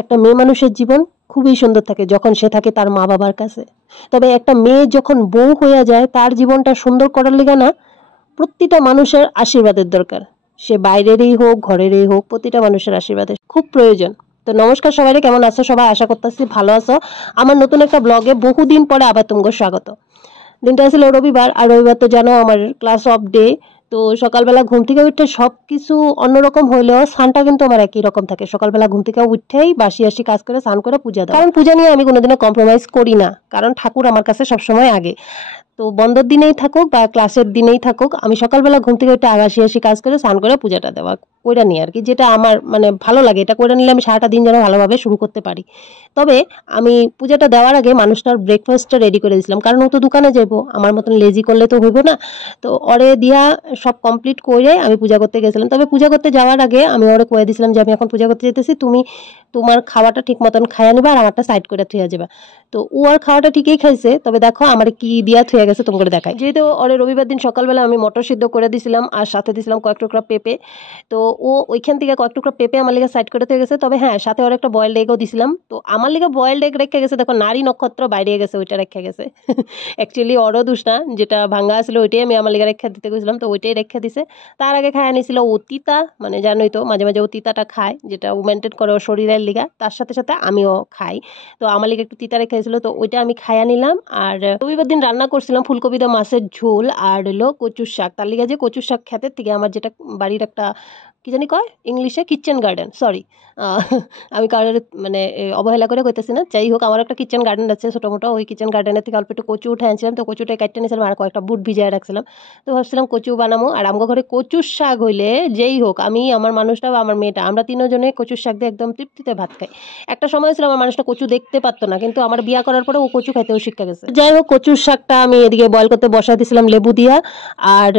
একটা মেয়ে মানুষের জীবন খুবই সুন্দর থাকে যখন সে থাকে তার মা বাবার কাছে। তবে একটা মেয়ে যখন বউ হইয়া যায় তার জীবনটা সুন্দর করার লিগা না প্রতিটা মানুষের আশীর্বাদের দরকার। সে বাইরেরই হোক ঘরেরই হোক প্রতিটা মানুষের আশীর্বাদের খুব প্রয়োজন। তো নমস্কার সবাইকে, কেমন আছো সবাই? আশা করতেছি ভালো আছো। আমার নতুন একটা ব্লগে বহুদিন পরে আবার তোমাকে স্বাগত। দিনটা ছিল রবিবার, আর রবিবার তো জানো আমার ক্লাস অফ ডে। তো সকালবেলা ঘুম থেকে উঠে সবকিছু অন্যরকম হইলেও স্নানটা কিন্তু আমার একই রকম থাকে। সকালবেলা ঘুম থেকে উঠেই বাসি আসি কাজ করে স্নান করে পূজা দাও, কারণ পূজা নিয়ে আমি কোনোদিনও কম্প্রোমাইজ করি না, কারণ ঠাকুর আমার কাছে সবসময় আগে। তো বন্ধর দিনেই থাকুক বা ক্লাসের দিনেই থাকুক, আমি সকালবেলা ঘুম থেকে উঠে আগাসি আসি কাজ করে স্নান করে পূজাটা দেওয়া কইরা নিই আর কি, যেটা আমার মানে ভালো লাগে। এটা করে নিলে আমি সারাটা দিন যেন ভালোভাবে শুরু করতে পারি। তবে আমি পূজাটা দেওয়ার আগে মানুষটার ব্রেকফাস্টটা রেডি করে দিয়েছিলাম, কারণ ও তো দোকানে যাবো, আমার মতন লেজি করলে তো হইব না। তো ওরে দিয়া সব কমপ্লিট করে আমি পূজা করতে গেছিলাম। তবে পূজা করতে যাওয়ার আগে আমি ওরে কয়ে দিয়েছিলাম যে আমি এখন পূজা করতে যেতেছি, তুমি তোমার খাওয়াটা ঠিক মতন খাইয়া নিবা আর আমারটা সাইড করে থুয়ে যাবা। তো ও আর খাওয়াটা ঠিকই খাইছে, তবে দেখো আমার কি দিয়া থুয়ে গেছে তোমাকে দেখাই। যেহেতু ওরে রবিবার দিন সকালবেলা আমি মটর সিদ্ধ করে দিছিলাম আর সাথে দিছিলাম কয়েক টুকরা পেঁপে। তো ও ওইখান থেকে কয়েক টুকরা পেঁপে আমার লিগে সাইড করে থুয়ে গেছে। তবে হ্যাঁ, সাথে ওর একটা বয়েলড এগও দিছিলাম। তো আমার লিগে বয়েলড এগ রেখে গেছে, দেখো নারী নক্ষত্র বাইরে গেছে, ওইটা রেখে গেছে। অ্যাকচুয়ালি ওরও দোষ না, যেটা ভাঙ্গা ছিল ওইটাই আমি আমার লিগে রেখে দিতে গেছিলাম, তো ওইটাই রেখে দিছে। তার আগে খায় আনিছিল ও তিতা, মানে জানোই তো মাঝে মাঝে ও তিতাটা খায়, যেটা ও মেনটেন করে ওর শরীরের লিগা। তার সাথে সাথে আমিও খাই, তো আমার লিগে একটু তিতা রেখে দিয়েছিল, তো ওইটা আমি খাইয়া নিলাম। আর রবিবার দিন রান্না করছিলাম ফুলকপি দিয়ে মাছের ঝোল আর হলো কচুর শাক। তার লিগে যে কচুর শাক খেতে থেকে আমার যেটা বাড়ির একটা কি জানি কয় ইংলিশে কিচেন গার্ডেন, সরি আমি কারোর মানে অবহেলা করে কইতেছি না। যাই হোক, আমার একটা কিচেন গার্ডেন আছে ছোটো মোটো, ওই কিচেন গার্ডেনের থেকে অল্প একটু কচু উঠে আনছিলাম। তো কচুটা কাটতে নিয়েছিলাম আর কয়েকটা বুট ভিজায় রাখছিলাম। তো ভাবছিলাম কচু বানাবো। আর আমার ঘরে কচুর শাক হইলে যেই হোক, আমি আমার মানুষটা বা আমার মেয়েটা, আমরা তিনজনে কচুর শাক দিয়ে একদম তৃপ্তিতে ভাত খাই। একটা সময় ছিল আমার মানুষটা কচু দেখতে পারতো না, কিন্তু আমার বিয়া করার পরে ও কচু খাইতেও শিক্ষা গেছে। যাই হোক, কচুর শাকটা আমি এদিকে বয়েল করতে বসাই দিয়েছিলাম লেবু দিয়া। আর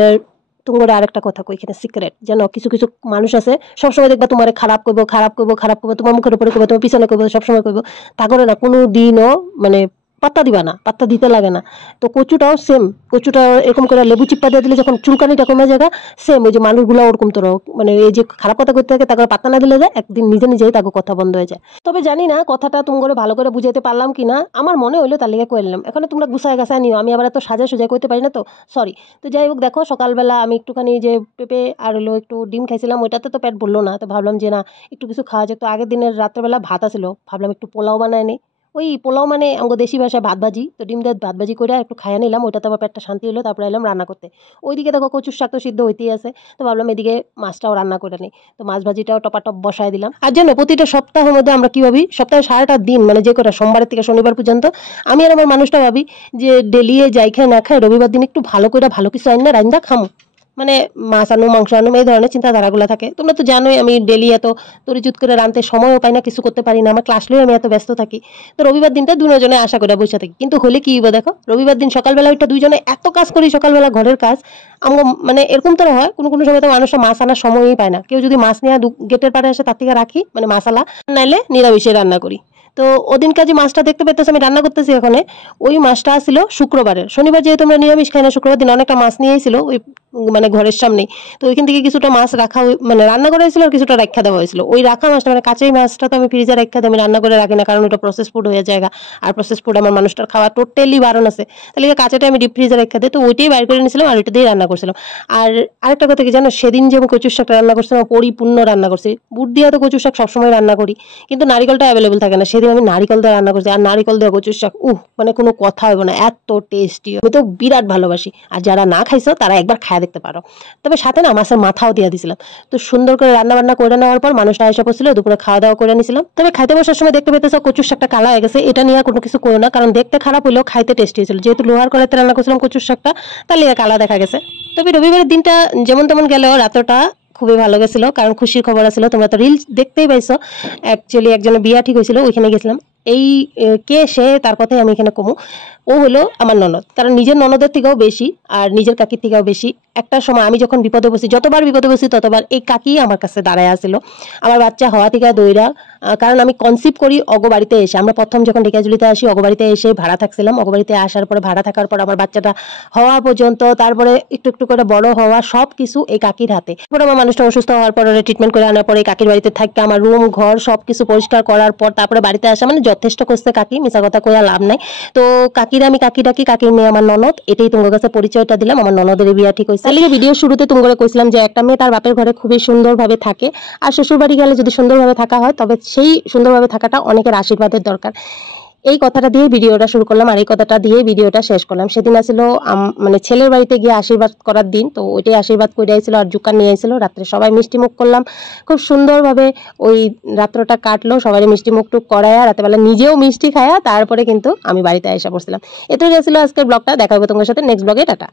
তোমার আরেকটা কথা কই, এখানে সিক্রেট, যেন কিছু কিছু মানুষ আছে সবসময় দেখবা তোমার খারাপ করবো খারাপ করবো খারাপ করবো, তোমার মুখের উপরে করবো, তোমার পিছনে করবো, সবসময় করবো। তা করে না, কোনো দিনও মানে পাত্তা দিবা না, পাত্তা দিতে লাগে না। তো কচুটাও সেম, কচুটা এরকম করে লেবু চিপা দিয়ে দিলে যখন চুলকানিটা কমে যায়, সেম ওই যে মানুষগুলো ওরকম তোর মানে এই যে খারাপ কথা করতে থাকে তাকে পাত্তা না দিলে যায়, একদিন নিজে নিজেই তাকে কথা বন্ধ হয়ে যায়। তবে জানি না কথাটা তুমি করে ভালো করে বুঝাইতে পারলাম কিনা, আমার মনে হইলো তার লিগে কইলাম। এখন তোমরা গুছায় গাছায় নিও, আমি আবার এত সাজা সুজায় করতে পারি না, তো সরি। তো যাই হোক, দেখো সকালবেলা আমি একটুখানি যে পেঁপে আর হলো একটু ডিম খাইছিলাম, ওইটাতে তো পেট ভরলো না, তো ভাবলাম যে না একটু কিছু খাওয়া যেত। আগের দিনের রাত্রেবেলা ভাত আছিল, ভাবলাম একটু পোলাও বানায় নেই। ওই পোলাও মানে আমাদের দেশি ভাষায় ভাত ভাজি, তো ডিম দিয়ে ভাত ভাজি করে একটু খাইয়া নিলাম, ওইটাতে আমার পেটটা শান্তি হলো। তারপরে এলাম রান্না করতে। ওইদিকে দেখো কচুর শাক তো সিদ্ধ হইতেই আছে, তো ভাবলাম এদিকে মাছটাও রান্না করে নিই। তো মাছ ভাজিটাও টপাটপ বসায় দিলাম। আর জানো প্রতিটা সপ্তাহের মধ্যে আমরা কি ভাবি, সপ্তাহে সারাটা দিন মানে যে কটা সোমবারের থেকে শনিবার পর্যন্ত আমি আর আমার মানুষটা ভাবি যে ডেলি যাই খাই না খাই, রবিবার দিন একটু ভালো করে ভালো কিছু আইন না রান্না খামো, মানে মাছ আনো মাংস আনো, এই ধরনের চিন্তাধারাগুলো থাকে। তোমরা তো জানোই আমি ডেলি এত তরিজুত করে রানতে সময়ও পাই না, কিছু করতে পারি না, আমার ক্লাস লইও আমি এত ব্যস্ত থাকি। তো রবিবার দিনটা দুজনে আশা করে বসে থাকি, কিন্তু হলে কি হইব দেখো, রবিবার দিন সকালবেলা ওইটা দুইজনে এত কাজ করি, সকালবেলা ঘরের কাজ আমার মানে এরকম তো হয় কোনো কোনো সময় তো মানুষের মাছ আনার সময়ই পায় না। কেউ যদি মাছ নিয়ে গেটের পাড়ে আসে তার থেকে রাখি, মানে মাছালা নাইলে নিরামিষে রান্না করি। তো ওদিন কাজে মাছটা দেখতে পেতেছি আমি রান্না করতেছি এখানে, ওই মাছটা ছিল শুক্রবারের। শনিবার যেহেতু আমরা নিরামিষ খাই না, শুক্রবার দিন অনেকটা মাছ নিয়েছিল ওই মানে ঘরের সামনেই। তো ওইখান থেকে কিছুটা মাছ রাখা মানে রান্না করা হয়েছিল আর কিছুটা রাখা দেওয়া হয়েছিল। ওই রাখা মাছটা মানে কাঁচাই মাছটা তো আমি ফ্রিজে রাখা দিই, আমি রান্না করে রাখি না, কারণ ওটা প্রসেস ফুড হয়ে যায়, আর প্রসেস ফুড আমার মানুষটার খাওয়া টোটালি বারণ আছে। তাহলে কাঁচাটা আমি ডিপ ফ্রিজে রাখা দিই, তো ওইটাই বাইর করে নিয়েছিলাম আর ওইটা দিয়ে রান্না করছিলাম। আর আরেকটা কথা কি জানো, সেদিন যে আমি কচুর শাকটা রান্না করছিলাম পরিপূর্ণ রান্না করছি। বুট দিয়ে তো কচুর শাক সবসময় রান্না করি, কিন্তু নারিকেলটা অ্যাভেলেবল থাকে না, সেদিন আমি নারিকেল দিয়ে রান্না করছি। আর নারিকেল দিয়ে কচুর শাক মানে কোনো কথা হবে না, এত টেস্টি, আমি তো বিরাট ভালোবাসি। আর যারা না খাইছো তারা একবার খায়া দেখতে পারো। তবে সাথে না মাছের মাথাও দিয়ে দিয়েছিলাম। তো সুন্দর করে রান্না বান্না করে নেওয়ার পর মানুষটা এসে পড়ছিল, দুপুরে খাওয়া দাওয়া করে নিয়েছিলাম। তবে খাইতে বসার সময় দেখতে পেতেছ কচুর শাকটা কালা হয়ে গেছে, এটা নিয়ে কোনো কিছু করো না, কারণ দেখতে খারাপ হলেও খাইতে টেস্টি হয়েছিল। যেহেতু লোহার কড়াইতে রান্না করছিলাম কচুর শাকটা, তার লিগে কালা দেখা গেছে। তবে রবিবারের দিনটা যেমন তেমন গেলেও রাতটা খুবই ভালো গেছিল, কারণ খুশির খবর আছিল। তোমরা তো রিলস দেখতেই পাইছো, অ্যাকচুয়ালি একজনের বিয়া ঠিক হয়েছিল, ওইখানে গেছিলাম। এই কে সে তার কথাই আমি এখানে কমু। ও হলো আমার ননদ, কারণ নিজের ননদের থেকেও বেশি আর নিজের কাকির থেকেও বেশি। একটা সময় আমি যখন বিপদে বসি, যতবার বিপদে বসি ততবার এই কাকি আমার কাছে দাঁড়ায় আসছিল। আমার বাচ্চা হওয়া থেকে দইরা, কারণ আমি কনসিভ করি অগবাড়িতে এসে। আমরা প্রথম যখন ঢেকাজুলিতে আসি অগবাড়িতে এসে ভাড়া থাকছিলাম, অগবাড়িতে আসার পরে ভাড়া থাকার পর আমার বাচ্চাটা হওয়া পর্যন্ত, তারপরে একটু একটু করে বড় হওয়া, সব কিছু এই কাকির হাতে। তারপরে আমার মানুষটা অসুস্থ হওয়ার পর ট্রিটমেন্ট করে আনার পরে কাকির বাড়িতে থাকতে আমার রুম ঘর সবকিছু পরিষ্কার করার পর তারপরে বাড়িতে আসা, মানে যথেষ্ট করছে কাকি, মিছা কথা কইয়া লাভ নাই। তো কাকির আমি কাকি ডাকি, কাকির মেয়ে আমার ননদ, এটাই তোমার কাছে পরিচয়টা দিলাম। আমার ননদের বিয়া ঠিক হয়েছে। এলিগে ভিডিও শুরুতে তোমাকে কইছিলাম যে একটা মেয়ে তার বাপের ঘরে খুবই সুন্দরভাবে থাকে, আর শ্বশুর বাড়ি গেলে যদি সুন্দরভাবে থাকা হয় তবে সেই সুন্দরভাবে থাকাটা অনেকের আশীর্বাদের দরকার। এই কথাটা দিয়ে ভিডিওটা শুরু করলাম, আর এই কথাটা দিয়ে ভিডিওটা শেষ করলাম। সেদিন আসলে মানে ছেলের বাড়িতে গিয়ে আশীর্বাদ করার দিন, তো ওইটাই আশীর্বাদ করে আইছিল আর জুকার নিয়ে আইছিল। রাত্রে সবাই মিষ্টি মুখ করলাম, খুব সুন্দরভাবে ওই রাত্রটা কাটলো। সবাই মিষ্টি মুখ টুক করায়া রাতেবেলা নিজেও মিষ্টি খায়া তারপরে কিন্তু আমি বাড়িতে এসে পড়ছিলাম। এত গেছিল আজকের ব্লগটা। দেখা হবে তোমার সাথে নেক্সট ব্লগে। টাটা।